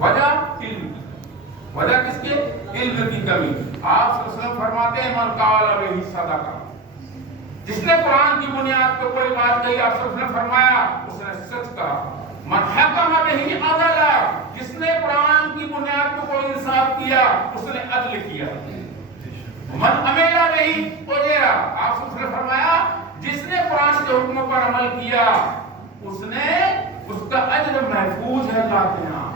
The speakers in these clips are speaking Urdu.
وجہ علم کی، وجہ کس کے؟ علم کی کمی۔ آپ صلی اللہ علیہ وسلم فرماتے ہیں من قال بہ صدقہ، جس نے قرآن کی بنیاد پہ کوئی بات کہی، آپ صلی اللہ علیہ وسلم فرمایا اس نے سچ کہا۔ من حکم بہ عدلا، جس نے قرآن کی بنیاد پہ کوئی انصاف کیا اس نے عدل کیا۔ من عمل بہ اجرا، آپ صلی اللہ علیہ وسلم فرمایا جس نے قرآن کے حکموں پر عمل کیا اس نے، اس کا اجر محفوظ ہے اللہ کے ہاں۔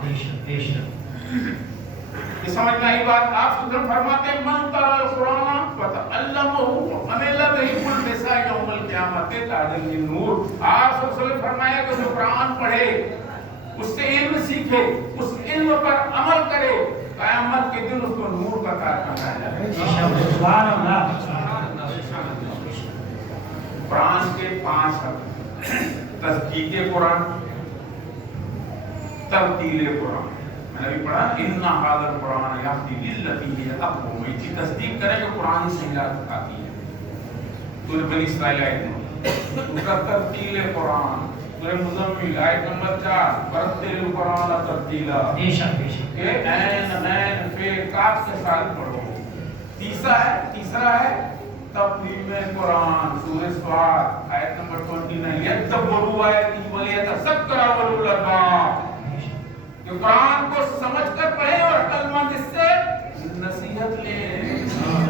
یہ سمجھ میں آئی بات؟ آپ صلی اللہ علیہ وسلم فرماتے ہیں من قرأ القرآن فتعلمہ وعمل بہ فلبس یوم القیامۃ تاجا من نور۔ آپ صلی اللہ علیہ وسلم فرمایا کہ جو قرآن پڑھے، اس سے علم سیکھے، اس علم پر عمل کرے، قیامت کے دن اس کو نور کا تاج پہنایا جائے۔ سبحان اللہ۔ قرآن کے 5 حق: تصدیق قرآن، ترتیل قرآن، میں نے بھی پڑھا ان ھذا القرآن یہدی للتی ہی اقوم، کی تصدیق کرے کہ قرآن ہی صحیح راہ دکھاتی ہے۔ سورہ بنی اسرائیل آیت نمبر، ترتیل قرآن، سورہ مزمل آیت نمبر 4، ورتل القرآن ترتیلا، بے شک بے شک، کہ عین فے کاف کے ساتھ پڑھو۔ تیسرا ہے تفہیم قرآن، سورہ صاد آیت نمبر 29، یدبروا آیاتہ ولیتذکر اولو الالباب، کہ قرآن کو سمجھ کر پڑھیں اور عقل مند اس سے نصیحت لیں۔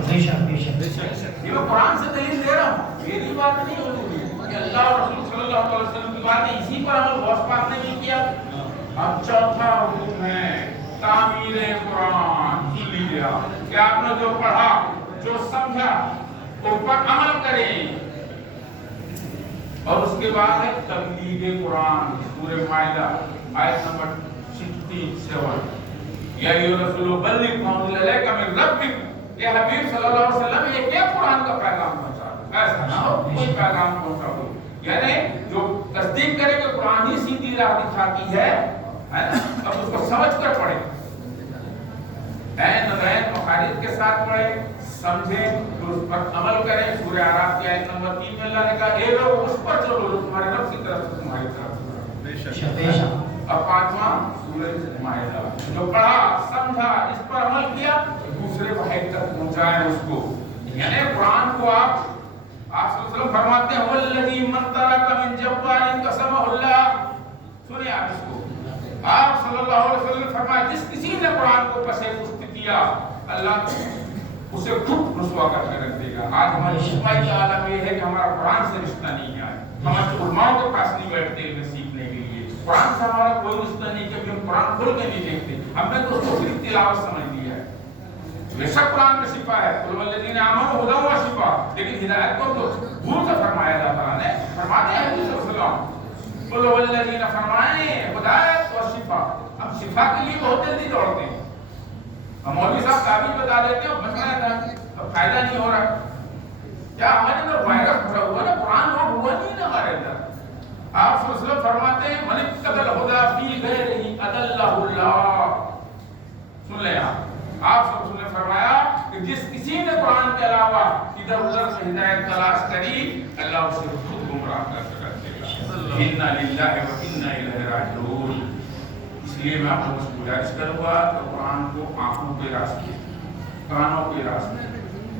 بے شک بے شک، یہ میں قرآن سے دلیل دے رہا ہوں، میری بات نہیں ہوتی کہ اللہ اور رسول صلی اللہ علیہ وسلم کی بات ہے، اسی پر عمل غوث پاک نے نہیں کیا۔ اب چوتھا حکم ہے تعمیل قرآن، سن لیجیے کہ آپ نے جو پڑھا، جو سمجھا، اس پر عمل کریں۔ اور اس کے بعد ہے تبلیغ قرآن، سورہ مائدہ آیت نمبر 67، یا ایھا الرسول بلغ ما انزل الیک من ربک، کہ حبیب صلی اللہ علیہ وسلم یہ کیا قرآن کا پیغام پہنچا دو، ایسا نہ ہو کوئی پیغام پہنچا دو، یعنی جو تصدیق کرے کہ قرآن ہی سیدھی راہ دکھاتی ہے نا، اب اس کو سمجھ کر پڑھے، عین غین مخارج کے ساتھ پڑھے، سمجھیں، پھر اس پر عمل کریں۔ سورہ اعراف کی آیت نمبر 3 میں اللہ نے کہا اے لوگ اس پر چلو جو تمہارے رب کی طرف سے تمہاری طرف سے۔ بے شک، اور 5واں سورہ مائدہ، جو پڑھا سمجھا اس پر عمل کیا دوسرے بھائی تک پہنچائیں اس کو، یعنی قرآن کو آپ صلی اللہ علیہ وسلم فرماتے ہیں والذی من ترک من جبار قسمہ اللہ، سنیں آپ اس کو، آپ صلی اللہ علیہ وسلم فرمایا جس کسی نے قرآن کو پسے پشت کیا اللہ اسے خود رسوا کر کے رکھ دے گا۔ آج ہماری اجتماعی کا عالم یہ ہے کہ ہمارا قرآن سے رشتہ نہیں ہے، ہم علماء کے پاس نہیں بیٹھتے علم سیکھنے کے لیے، قرآن سے ہمارا کوئی رشتہ نہیں، کیونکہ ہم قرآن کھول کے نہیں دیکھتے، ہم نے تو اس کو صرف تلاوت سمجھ لیا ہے۔ بے شک قرآن میں شفا ہے، قل والذین آمنوا ھدی و شفا، لیکن ہدایت کو تو بھول کر فرمایا اللہ تعالیٰ نے، فرماتے ہیں حدیث رسول اللہ قل والذین، فرمائیں ہدایت اور شفا، ہم شفا کے لیے بہت جلدی دوڑتے ہیں، ہم مولوی صاحب تعبیر بتا دیتے ہیں بچ رہا تھا، اب فائدہ نہیں ہو رہا، کیا ہمارے اندر وائرس بھرا ہوا ہے نا، قرآن نوٹ ہوا نہیں نا ہمارے اندر۔ آپ صلی اللہ علیہ وسلم فرماتے ہیں من اتبع الہدی فی غیرہ اضلہ اللہ، سن لیں آپ صلی اللہ علیہ وسلم نے فرمایا کہ جس کسی نے قرآن کے علاوہ ادھر ادھر سے ہدایت تلاش کری اللہ اسے خود گمراہ کر دے گا۔ انا للہ و انا الیہ راجعون۔ اس لیے میں آپ کو گزارش کروں گا کہ قرآن کو آنکھوں کے راستے، کانوں کے راستے،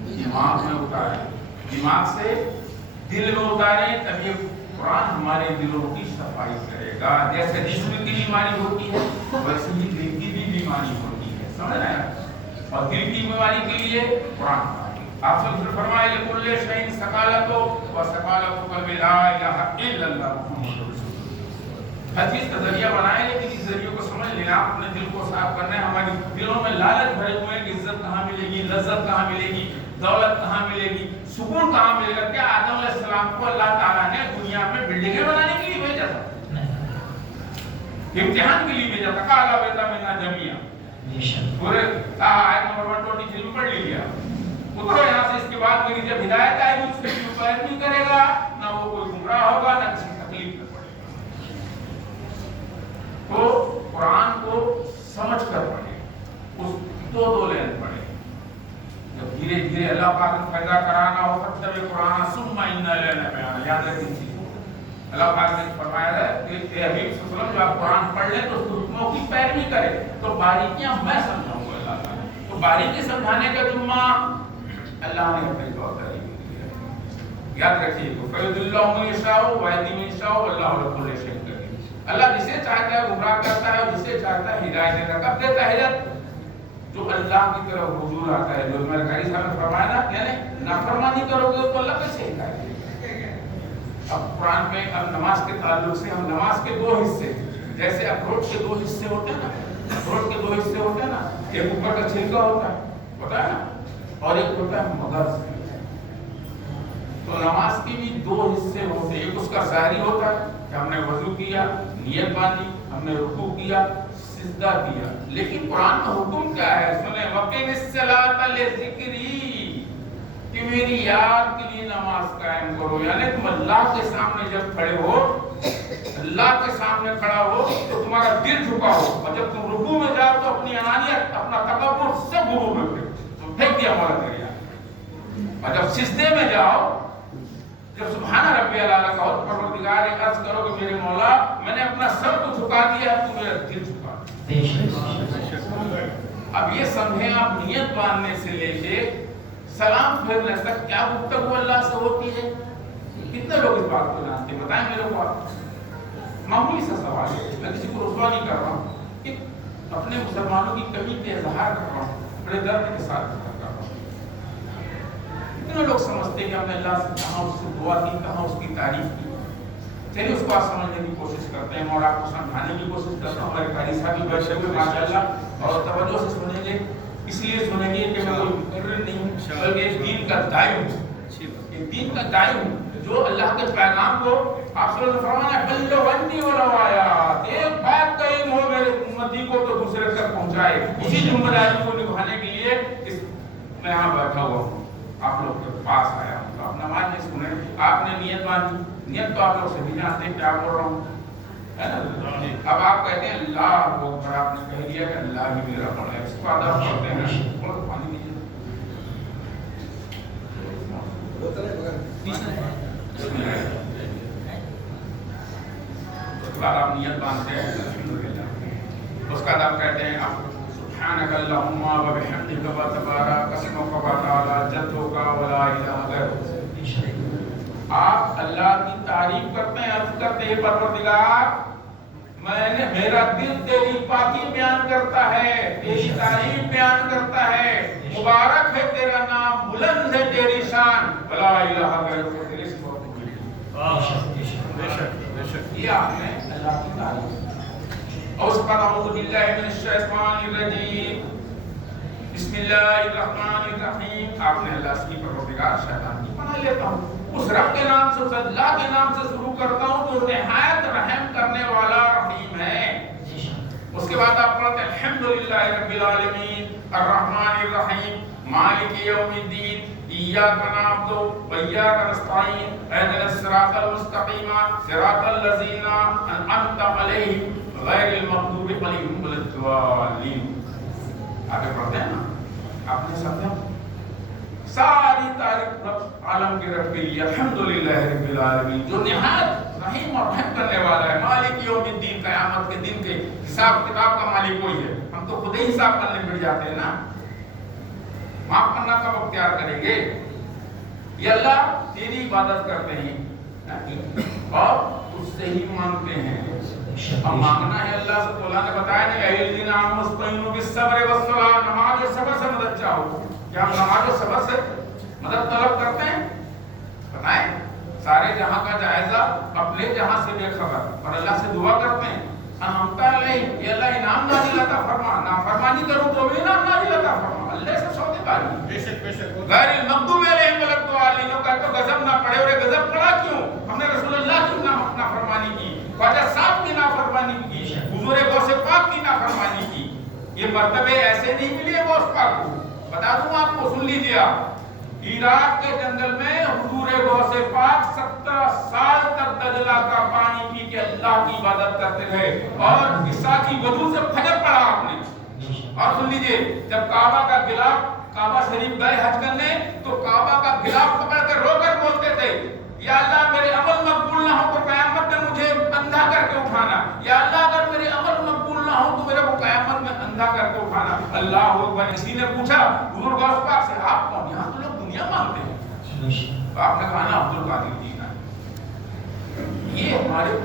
دماغ میں اتاریں، دماغ سے دل میں اتاریں، تب یہ قرآن ہمارے دلوں کی صفائی کرے گا۔ جیسے جسم کی بیماری ہوتی ہے ویسے ہی دل کی بھی بیماری ہوتی ہے، سمجھ رہے ہیں؟ اور دل کی بیماری کے لیے قرآن آپ سے فرمائے لکل شیء سقالۃ و سقالۃ قلب لا الہ الا اللہ محمد رسول اللہ۔ ہر چیز کا ذریعہ بنائے لیکن اس ذریعے کو سمجھ لینا، اپنے دل کو صاف کرنا ہے۔ ہماری دلوں میں لالچ بھرے ہوئے ہیں کہ عزت کہاں ملے گی، لذت کہاں ملے گی، دولت کہاں ملے گی، سکون کہاں ملے گا۔ کیا آدم علیہ السلام کو اللہ تعالیٰ نے دنیا میں بلڈنگیں بنانے کے لیے بھیجا تھا؟ امتحان کے لیے بھیجا تھا۔ قال اهبطوا منها جميعا، سورہ آیت نمبر 123 میں پڑھ لیجیے آپ، اترو یہاں سے، اس کے بعد میری جب ہدایت آئے گی اس کے لیے پیروی کرے گا، نہ وہ کوئی گمراہ ہوگا نہ کسی تکلیف میں پڑے گا۔ تو قرآن کو سمجھ کر پڑھے، اس دو لین پڑھے، جب دھیرے دھیرے اللہ پاک نے پیدا کرانا ہو فتح قرآن ثم ان الینا بیانا، یاد رکھیں چیز اللہ تعالیٰ نے فرمایا ہے کہ حبیب صلی اللہ علیہ وسلم جو آپ قرآن پڑھ لیں تو حکموں کی پیروی کرے تو باریکیاں میں سمجھاؤں گا اللہ تعالیٰ. تو باریکی سمجھانے کا ذمہ اللہ نے اپنے طور پر دیا. یاد رکھیے فَيُضِلُّ مَن يَشَاءُ وَيَهْدِي مَن يَشَاءُ وَاللَّهُ عَلَىٰ كُلِّ شَيْءٍ قَدِيرٌ. اللہ جسے چاہتا ہے گمراہ کرتا ہے اور جسے چاہتا ہے ہدایت دیتا ہے. کب دیتا ہے ہدایت؟ جو اللہ کی طرف رجوع آتا ہے. جو میرے قاری صاحب نے فرمایا نا یعنی نافرمانی کرو گے تو اللہ کیسے ہدایت دے گا. اب قرآن میں اب نماز کے تعلق سے ہم نماز کے دو حصے جیسے اخروٹ کے دو حصے ہوتے ہیں نا, اخروٹ کے دو حصے ہوتے ہیں نا, ایک اوپر کا چھلکا ہوتا ہے نا اور ایک ہوتا ہے مغز. تو نماز کی بھی دو حصے ہوتے ہیں. ایک اس کا ظاہری ہوتا ہے کہ ہم نے وضو کیا, نیت باندھی, ہم نے رکوع کیا, سجدہ کیا. لیکن قرآن کا حکم کیا ہے سنیں وَقِمِ الصَّلَاةَ لِذِكْرِي کہ میری یاد کے لیے نماز قائم کرو. یعنی تم اللہ کے سامنے جب کھڑے ہو, اللہ کے سامنے کھڑا ہو تو تمہارا دل جھکا ہو اور جب تم رکوع میں جاؤ تو اپنی انانیت اپنا تکبر سب گرو میں پھینک دیا مولا دریا. اور جب سجدے میں جاؤ جب سبحان ربی الاعلیٰ کہو تو پروردگار عرض کرو کہ میرے مولا میں نے اپنا سر کو جھکا دیا ہے تو میرا دل جھکا. اب یہ سمجھیں آپ نیت باندھنے سے لے کے سلام پھیرنے تک کیا گفتگو اللہ سے ہوتی ہے. کتنے لوگ اس بات کو جانتے ہیں بتائیں میرے کو آپ. معمولی سا سوال ہے, میں کسی کو رسوا نہیں کر رہا ہوں, کہ اپنے مسلمانوں کی کمی کے اظہار کر رہا ہوں, بڑے درد کے ساتھ کر رہا ہوں. کتنے لوگ سمجھتے ہیں کہ ہم نے اللہ سے کہاں اس سے دعا کی, کہاں اس کی تعریف کی. چلیے اس کو آپ سمجھنے کی کوشش کرتے ہیں اور آپ کو سمجھانے کی کوشش کرتا ہوں. ہمارے قاری صاحب بھی بیٹھے ہوئے ماشاءاللہ اور توجہ سے سنیں گے, اس لیے سنیں گے کہ میں کوئی مقرر نہیں ہوں بلکہ ایک دین کا داعی ہوں, ایک دین کا داعی ہوں جو اللہ کے پیغام کو آپ صلی اللہ علیہ وسلم نے بلغ عنی ولو آیات, ایک بات کا علم ہو میرے امتی کو تو دوسرے تک پہنچائے. اسی ذمہ داری کو نبھانے کے لیے میں یہاں بیٹھا ہوا ہوں, آپ لوگ کے پاس آیا ہوں. تو آپ نماز میں سنیں, آپ نے نیت باندھی, نیت تو آپ لوگ سبھی جانتے ہیں کیا بول رہا ہوں ہے نا. اب آپ کہتے ہیں اللہ اکبر, آپ نے کہہ دیا کہ اللہ ہی میرا بڑا ہے. اس کو ادب کرتے ہیں اور پانی دیجیے. اس کے بعد آپ نیت باندھتے ہیں, اس کا ادب کہتے ہیں آپ سبحانک اللہم و بحمدک و تبارک اسمک و تعالی جدک و لا الہ غیرک. آپ اللہ کی تعریف کرتے ہیں, عرض کرتے ہیں پروردگار میرا دل تیری پاکی بیان کرتا ہے, تیری تعریف بیان کرتا ہے, مبارک ہے تیرا نام, بلند ہے تیری شان, ولا الہ غیرک. یہ آپ نے اللہ کی تعریف. اور اس پر اعوذ باللہ من الشیطان الرجیم بسم اللہ الرحمن الرحیم. آپ نے اللہ کی پروردگار شیطان کی پناہ لیتا ہوں, اس رب کے نام سے, اس اللہ کے نام سے شروع کرتا ہوں جو نہایت رحم کرنے والا رحیم ہے. اس کے بعد آپ پڑھتے ہیں الحمدللہ رب العالمین الرحمن الرحیم مالک یوم الدین ایاک نعبد و ایاک نستعین اہدنا الصراط المستقیم صراط الذین انعمت علیہم غیر المغضوب علیہم ولا الضالین. آگے پڑھتے ہیں نا, آپ نے سمجھا ساری تعریف رب عالم کے رب کے لیے. الحمدللہ رب العالمین جو نہایت رحیم اور رحم کرنے والا ہے. مالک یوم الدین, قیامت کے دن کے حساب کتاب کا مالک وہی ہے. ہم تو خود ہی حساب کرنے بیٹھ جاتے ہیں نا, معاف کرنا کب اختیار کریں گے. یہ اللہ تیری عبادت کرتے ہیں اور اس سے ہی مانگتے ہیں. ہم مانگنا ہے اللہ سے, تو اللہ نے بتایا نہیں الذین آمنوا واستعینوا بالصبر والصلاۃ, نماز اور صبر سے مدد چاہو. کیا ہم نماز اور صبر سے مدد طلب کرتے ہیں؟ بتائیں. سارے جہاں کا جائزہ اپنے جہاں سے بے خبر, اور اللہ سے دعا کرتے ہیں انعمت علیہم, یہ اللہ انعام نازل عطا فرما. نافرمانی کروں تو بھی انعام نازل عطا فرما. اللہ سے سودے باری. بے شک بے شک. غیر المغضوب علیہم ولا الضالین, کا تو غضب نہ پڑے. اور یہ غضب پڑا کیوں؟ ہم نے رسول اللہ کی نافرمانی کی, خواجہ صاحب کی نافرمانی کی, حضور غوث پاک کی نافرمانی کی. یہ مرتبے ایسے نہیں ملے غوث پاک کو. بتا دوں آپ کو, سن لیجیے آپ. عراق کے جنگل میں حضور غوث پاک 17 سال تک دجلہ کا پانی پی کے اللہ کی عبادت کرتے رہے, اور عیسیٰ کی وضو سے فجر پڑھا آپ نے. اور سن لیجیے, جب کعبہ کا غلاف, کعبہ شریف گئے حج کرنے, تو کعبہ کا غلاف پکڑ کر رو کر بولتے تھے یا اللہ میرے عمل مقبول نہ ہو تو قیامت میں مجھے اندھا کر کے اٹھانا، یا اللہ اگر میرے عمل مقبول نہ ہو تو میرے کو قیامت میں اندھا کر کے اٹھانا۔ اللہ اکبر۔ کسی نے پوچھا حضور غوث پاک سے آپ کون؟ یہاں تو لوگ دنیا مانگتے ہیں۔ بے شک آپ نے کہا نا عبد القادر جی نا، یہ ہمارے